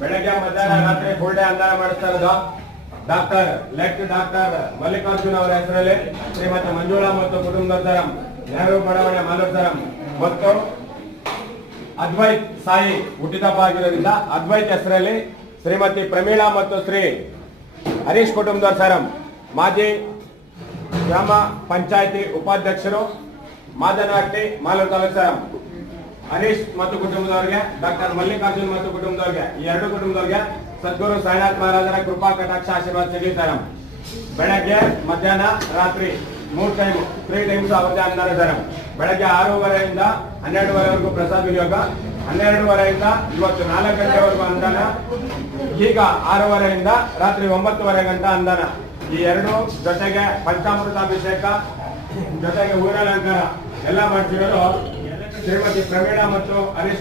ಬೆಳಗ್ಗೆ ಮಧ್ಯಾಹ್ನ ರಾತ್ರಿ ಫುಲ್ ಡೇ ಅಂದಾರ ಮಾಡಿಸ್ತಾ ಇರೋದು ಡಾಕ್ಟರ್ ಮಲ್ಲಿಕಾರ್ಜುನ್ ಅವರ ಹೆಸರಲ್ಲಿ ಶ್ರೀಮತಿ ಮಂಜುಳಾ ಮತ್ತು ಕುಟುಂಬದವರ ನೆಹರು ಬಡಾವಣೆ ಮಾಲೂರ್ದರಂ ಮತ್ತು ಅದ್ವೈತ್ ಸಾಯಿ ಹುಟ್ಟಿದಬ್ಬ ಆಗಿರೋದ್ರಿಂದ ಅದ್ವೈತ್ ಹೆಸರಲ್ಲಿ ಶ್ರೀಮತಿ ಪ್ರಮೀಳಾ ಮತ್ತು ಶ್ರೀ ಹರೀಶ್ ಕುಟುಂಬದವರ ಸರಂ ಮಾಜಿ ಗ್ರಾಮ ಪಂಚಾಯತಿ ಉಪಾಧ್ಯಕ್ಷರು ಮಾದನಹಟ್ಟಿ ಮಾಲೂರು ತಾಲೂಕು ಸರಂ ಹರೀಶ್ ಮತ್ತು ಕುಟುಂಬದವರಿಗೆ ಡಾಕ್ಟರ್ ಮಲ್ಲಿಕಾರ್ಜುನ್ ಮತ್ತು ಕುಟುಂಬದವರಿಗೆ ಈ ಎರಡು ಕುಟುಂಬದವರಿಗೆ ಸದ್ಗುರು ಸಾಯಿನಾಥ್ ಮಹಾರಾಜರ ಕೃಪಾ ಕಟಾಕ್ಷ ಆಶೀರ್ವಾದ ಸಿಗಲಿ ಸರಂ. ಬೆಳಗ್ಗೆ ಮಧ್ಯಾಹ್ನ ರಾತ್ರಿ 3 ಟೈಮ್ಸ್ ಅವಧಿ ಅನ್ನಾರ ಸರಂ. ಬೆಳಗ್ಗೆ 6:30 12:30 ಪ್ರಸಾದ ವಿನಿಯೋಗ, 12:30 ಇವತ್ತು 4 ಗಂಟೆವರೆಗೂ ಅನುದಾನ, ಈಗ 6:30 ರಾತ್ರಿ 9:30 ಗಂಟೆ ಅನುದಾನ. ಈ ಎರಡು ಜೊತೆಗೆ ಪಂಚಾಮೃತಾಭಿಷೇಕ ಜೊತೆಗೆ ಊರಲಂಕಾರ ಎಲ್ಲ ಮಾಡ್ತಿರೋದು ಶ್ರೀಮತಿ ಪ್ರಮೀಳಾ ಮತ್ತು ಹರೀಶ್